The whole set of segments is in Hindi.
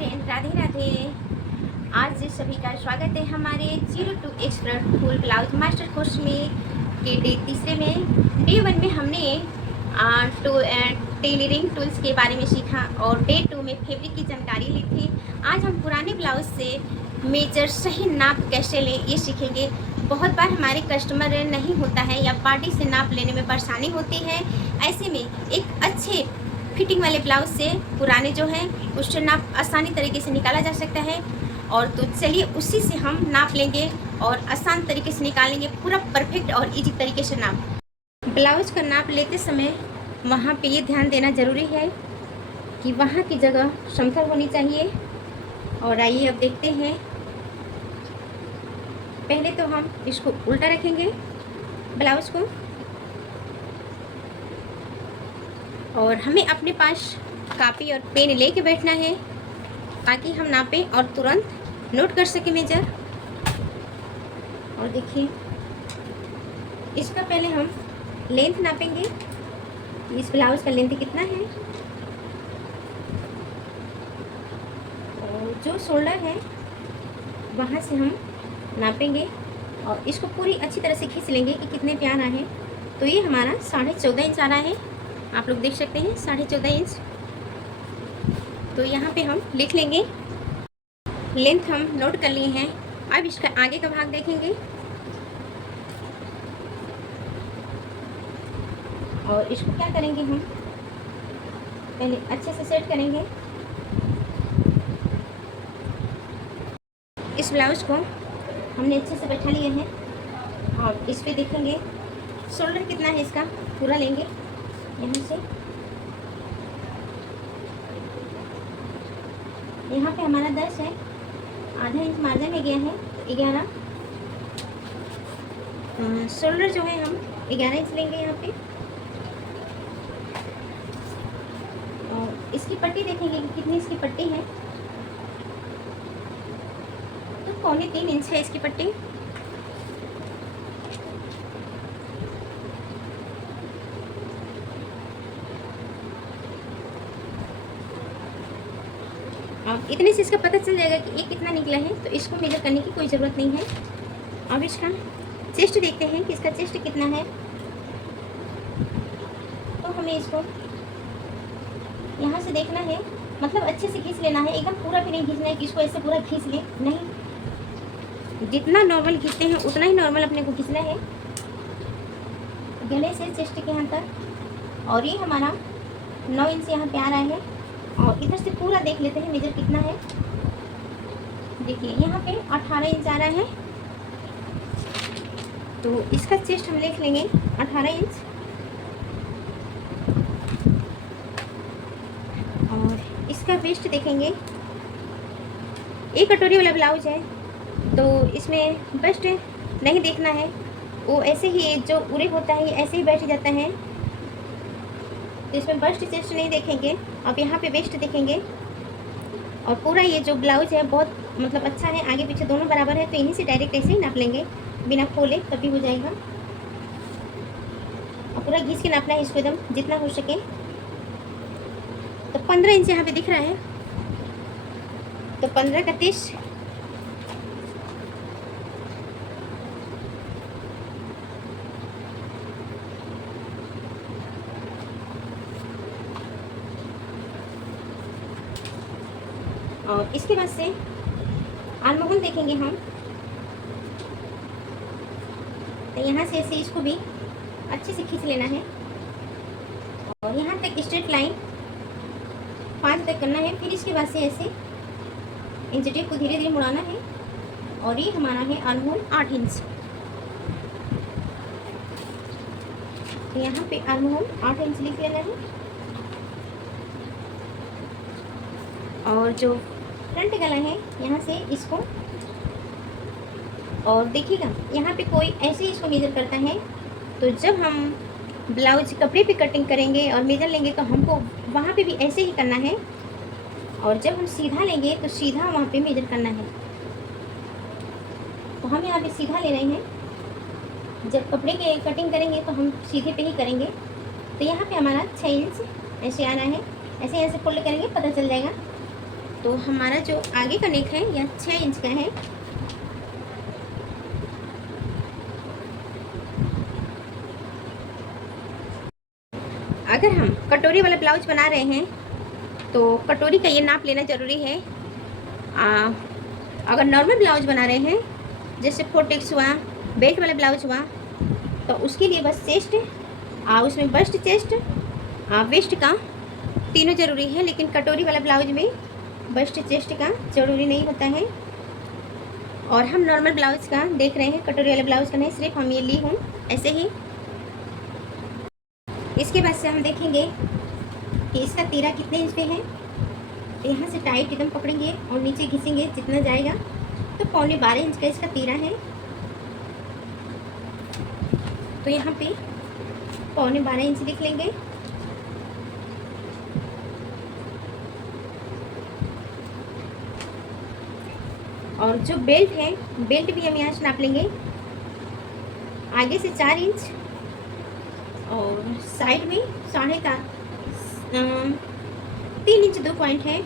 फ्रेंड, राधे राधे। आज सभी का स्वागत है हमारे 02 expert full blouse master course में के डे तीसरे में। डे 1 में हमने टेलरिंग टूल्स के बारे में सीखा और डे 2 में फैब्रिक की जानकारी ली थी। आज हम पुराने ब्लाउज से मेजर सही नाप कैसे लें ये सीखेंगे। बहुत बार हमारे कस्टमर नहीं होता है या पार्टी से नाप लेने में परेशानी होती है। ऐसे में एक अच्छे फिटिंग वाले ब्लाउज से पुराने जो है उससे नाप आसानी तरीके से निकाला जा सकता है। और तो चलिए उसी से हम नाप लेंगे और आसान तरीके से निकालेंगे पूरा परफेक्ट और इजी तरीके से नाप। ब्लाउज का नाप लेते समय वहाँ पे ये ध्यान देना ज़रूरी है कि वहाँ की जगह समतल होनी चाहिए। और आइए अब देखते हैं। पहले तो हम इसको उल्टा रखेंगे ब्लाउज को, और हमें अपने पास कापी और पेन लेके बैठना है ताकि हम नापें और तुरंत नोट कर सकें मेजर। और देखिए इसका पहले हम लेंथ नापेंगे, इस ब्लाउज का लेंथ कितना है। और जो शोल्डर है वहाँ से हम नापेंगे और इसको पूरी अच्छी तरह से खींच लेंगे कि कितने पे आना है। तो ये हमारा 14.5 इंच आ रहा है, आप लोग देख सकते हैं 14.5 इंच। तो यहाँ पे हम लिख लेंगे, लेंथ हम नोट कर लिए हैं। अब इसका आगे का भाग देखेंगे और इसको क्या करेंगे, हम पहले अच्छे से सेट करेंगे। इस ब्लाउज को हमने अच्छे से बैठा लिए हैं और इस पे देखेंगे शोल्डर कितना है इसका, पूरा लेंगे यहाँ से। यहाँ पे हमारा 10 है, आधा इंच मार्जिन में गया है तो 11। शोल्डर जो है हम 11 इंच लेंगे यहाँ पे। और इसकी पट्टी देखेंगे कि कितनी इसकी पट्टी है, तो 3.25 इंच है इसकी पट्टी। अब इतने से इसका पता चल जाएगा कि ये कितना निकला है, तो इसको मेजर करने की कोई ज़रूरत नहीं है। अब इसका चेस्ट देखते हैं कि इसका चेस्ट कितना है। तो हमें इसको यहाँ से देखना है, मतलब अच्छे से खींच लेना है, एकदम पूरा भी नहीं खींचना है कि इसको ऐसे पूरा खींच ले, नहीं। जितना नॉर्मल खींचते हैं उतना ही नॉर्मल अपने को खींचना है, गले से चेस्ट के यहाँ तक। और ये हमारा 9 इंच यहाँ पे आ रहा है। और इधर से पूरा देख लेते हैं मेजर कितना है। देखिए यहाँ पे 18 इंच आ रहा है, तो इसका चेस्ट हम देख लेंगे 18 इंच। और इसका वेस्ट देखेंगे, एक कटोरी वाला ब्लाउज है तो इसमें वेस्ट नहीं देखना है, वो ऐसे ही जो उरे होता है ऐसे ही बैठ जाता है, तो इसमें बस्ट चेस्ट नहीं देखेंगे। अब यहाँ पे वेस्ट देखेंगे। और पूरा ये जो ब्लाउज है बहुत मतलब अच्छा है, आगे पीछे दोनों बराबर है, तो यहीं से डायरेक्ट ऐसे ही नाप लेंगे बिना खोले, तभी हो जाएगा। और पूरा घिस के नापना है इसको एकदम जितना हो सके। तो 15 इंच यहाँ पे दिख रहा है, तो 15 का 30। और इसके बाद से आर्महोल देखेंगे हम, तो यहाँ से ऐसे इसको भी अच्छे से खींच लेना है और यहाँ तक स्ट्रेट लाइन 5 तक करना है। फिर इसके बाद से ऐसे इंच टेप को धीरे धीरे मुड़ाना है। और ये हमारा है आर्महोल 8 इंच, तो यहाँ पे आर्महोल 8 इंच लिख लेना है। और जो फ्रंट गला है यहाँ से इसको, और देखिएगा यहाँ पे कोई ऐसे ही इसको मेजर करता है, तो जब हम ब्लाउज कपड़े पे कटिंग करेंगे और मेजर लेंगे तो हमको वहाँ पे भी ऐसे ही करना है। और जब हम सीधा लेंगे तो सीधा वहाँ पे मेजर करना है। तो हम यहाँ पे सीधा ले रहे हैं, जब कपड़े के कटिंग करेंगे तो हम सीधे पे ही करेंगे। तो यहाँ पे हमारा 6 इंच ऐसे आ रहा है, ऐसे ऐसे फोल्ड करेंगे पता चल जाएगा। तो हमारा जो आगे का नेक है यह 6 इंच का है। अगर हम कटोरी वाला ब्लाउज बना रहे हैं तो कटोरी का ये नाप लेना ज़रूरी है। अगर नॉर्मल ब्लाउज बना रहे हैं जैसे 4 हुआ, बेल्ट वाला ब्लाउज हुआ, तो उसके लिए बस चेस्ट, उसमें बस्ट, चेस्ट, वेस्ट का तीनों ज़रूरी है। लेकिन कटोरी वाला ब्लाउज में बस्ट चेस्ट का ज़रूरी नहीं होता है। और हम नॉर्मल ब्लाउज का देख रहे हैं, कटोरी वाले ब्लाउज का नहीं, सिर्फ हम ये ली हूँ ऐसे ही। इसके बाद से हम देखेंगे कि इसका तीरा कितने इंच पे है। यहाँ से टाइट एकदम पकड़ेंगे और नीचे घिसेंगे जितना जाएगा, तो 12.25 इंच का इसका तीरा है। तो यहाँ पे 12.25 इंच लिख लेंगे। और जो बेल्ट है, बेल्ट भी हम यहाँ से नाप लेंगे। आगे से 4 इंच और साइड में 3 इंच 2 पॉइंट है।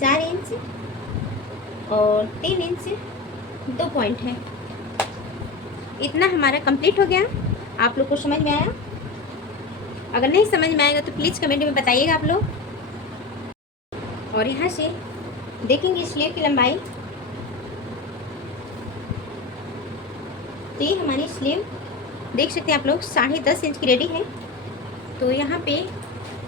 चार इंच और 3 इंच 2 पॉइंट है। इतना हमारा कंप्लीट हो गया। आप लोग को समझ में आया? अगर नहीं समझ में आएगा तो प्लीज़ कमेंट में बताइएगा आप लोग। और यहाँ से देखेंगे स्लीव की लंबाई। तो ये हमारी स्लीव देख सकते हैं आप लोग 10.5 इंच की रेडी है। तो यहाँ पे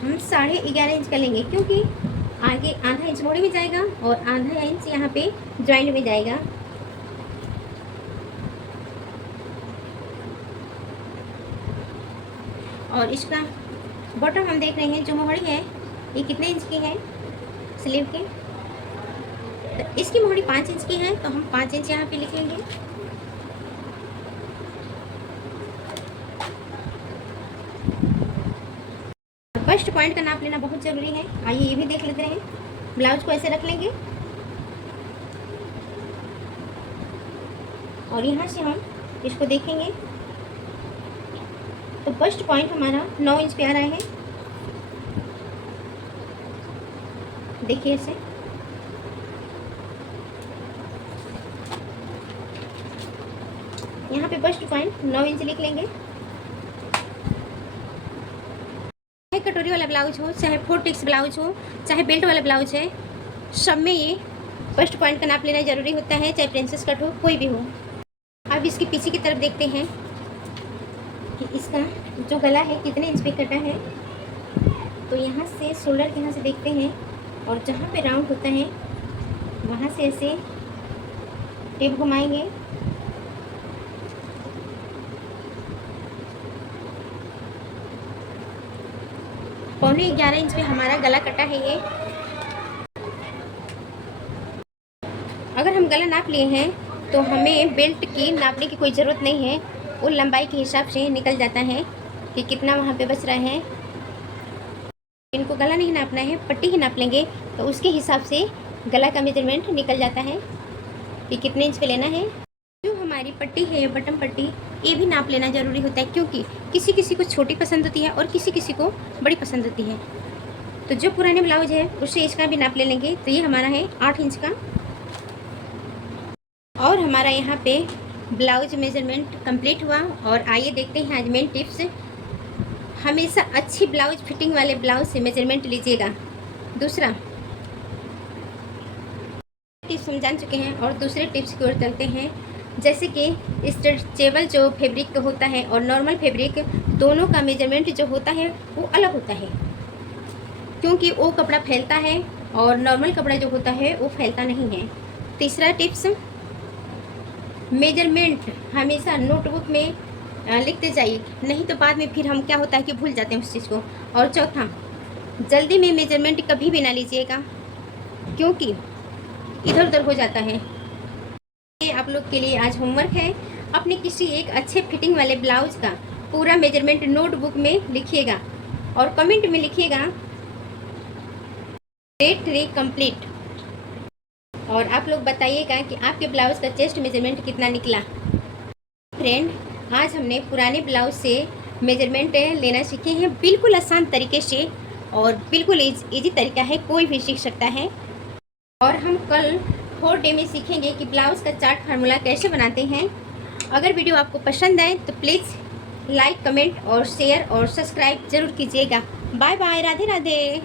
हम 11.5 इंच का लेंगे, क्योंकि आगे आधा इंच मोड़ी में जाएगा और आधा इंच यहाँ पे जॉइंट में जाएगा। और इसका बॉटम हम देख रहे हैं, जो मोहड़ी है ये कितने इंच की है स्लीव के। तो इसकी मोहड़ी 5 इंच की है, तो हम 5 इंच यहाँ पे लिखेंगे। फर्स्ट पॉइंट का नाप लेना बहुत ज़रूरी है। आइए ये भी देख लेते हैं। ब्लाउज को ऐसे रख लेंगे और यहाँ से हम इसको देखेंगे तो फर्स्ट पॉइंट हमारा 9 इंच पे आ रहा है। देखिए ऐसे। यहाँ पे फर्स्ट पॉइंट 9 इंच लिख लेंगे। चाहे कटोरी वाला ब्लाउज हो, चाहे 4 ब्लाउज हो, चाहे बेल्ट वाला ब्लाउज है, सब में ये फर्स्ट पॉइंट का नाप लेना ज़रूरी होता है, चाहे प्रिंसेस कट हो, कोई भी हो। अब इसके पीछे की तरफ देखते हैं कि इसका जो गला है कितने इंच पे कटा है। तो यहाँ से शोल्डर के यहाँ से देखते हैं और जहाँ पे राउंड होता है वहाँ से ऐसे टेप घुमाएंगे। पौने 11 इंच पे हमारा गला कटा है ये। अगर हम गला नाप लिए हैं तो हमें बेल्ट की नापने की कोई ज़रूरत नहीं है, वो लंबाई के हिसाब से निकल जाता है कि कितना वहाँ पे बच रहा है। इनको गला नहीं नापना है, पट्टी ही नाप लेंगे तो उसके हिसाब से गला का मेजरमेंट निकल जाता है कि कितने इंच पे लेना है। जो हमारी पट्टी है, बटन पट्टी, ये भी नाप लेना ज़रूरी होता है, क्योंकि किसी किसी को छोटी पसंद होती है और किसी किसी को बड़ी पसंद होती है। तो जो पुराने ब्लाउज है उससे इसका भी नाप ले लेंगे। तो ये हमारा है 8 इंच का। और हमारा यहाँ पे ब्लाउज मेजरमेंट कंप्लीट हुआ। और आइए देखते हैं आज मेन टिप्स। हमेशा अच्छी ब्लाउज फिटिंग वाले ब्लाउज से मेजरमेंट लीजिएगा। दूसरा टिप्स हम जान चुके हैं और दूसरे टिप्स की ओर चलते हैं। जैसे कि स्ट्रेचेबल जो फैब्रिक होता है और नॉर्मल फैब्रिक, दोनों का मेजरमेंट जो होता है वो अलग होता है, क्योंकि वो कपड़ा फैलता है और नॉर्मल कपड़ा जो होता है वो फैलता नहीं है। तीसरा टिप्स, मेजरमेंट हमेशा नोटबुक में लिखते जाइए, नहीं तो बाद में फिर हम क्या होता है कि भूल जाते हैं उस चीज़ को। और चौथा, जल्दी में मेजरमेंट कभी भी ना लीजिएगा, क्योंकि इधर उधर हो जाता है। ये आप लोग के लिए आज होमवर्क है। अपने किसी एक अच्छे फिटिंग वाले ब्लाउज का पूरा मेजरमेंट नोटबुक में लिखिएगा और कमेंट में लिखिएगा डेट रे कंप्लीट। और आप लोग बताइएगा कि आपके ब्लाउज का चेस्ट मेजरमेंट कितना निकला। फ्रेंड, आज हमने पुराने ब्लाउज से मेजरमेंट लेना सीखे हैं, बिल्कुल आसान तरीके से और बिल्कुल इजी तरीका है, कोई भी सीख सकता है। और हम कल 4 डे में सीखेंगे कि ब्लाउज़ का चार्ट फार्मूला कैसे बनाते हैं। अगर वीडियो आपको पसंद आए तो प्लीज़ लाइक, कमेंट और शेयर और सब्सक्राइब ज़रूर कीजिएगा। Bye bye, Radhe Radhe.